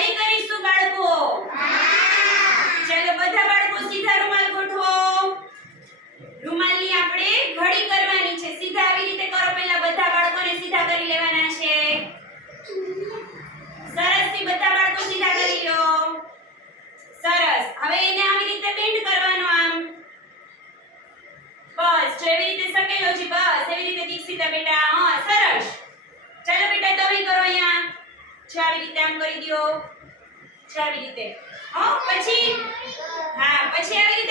ઘડી કરીશું બાળકો. ચાલો બધા બાળકો સીધા રૂમાલ ગોઠવો. રૂમાલની આપણે ઘડી કરવાની છે. સીધા આવી રીતે કરો. પહેલા બધા બાળકોને સીધા કરી લેવાના છે. સરસથી બધા બાળકો સીધા કરી લો. સરસ. હવે એને આવી રીતે બેન્ડ કરવાનો આમ. બસ. જેવી રીતે સકેલો છે. બસ. એવી રીતે દીક્ષિતા બેટા. આવી રીતે આમ કરી દો. છે આવી રીતે. હો પછી? હા પછી આવી રીતે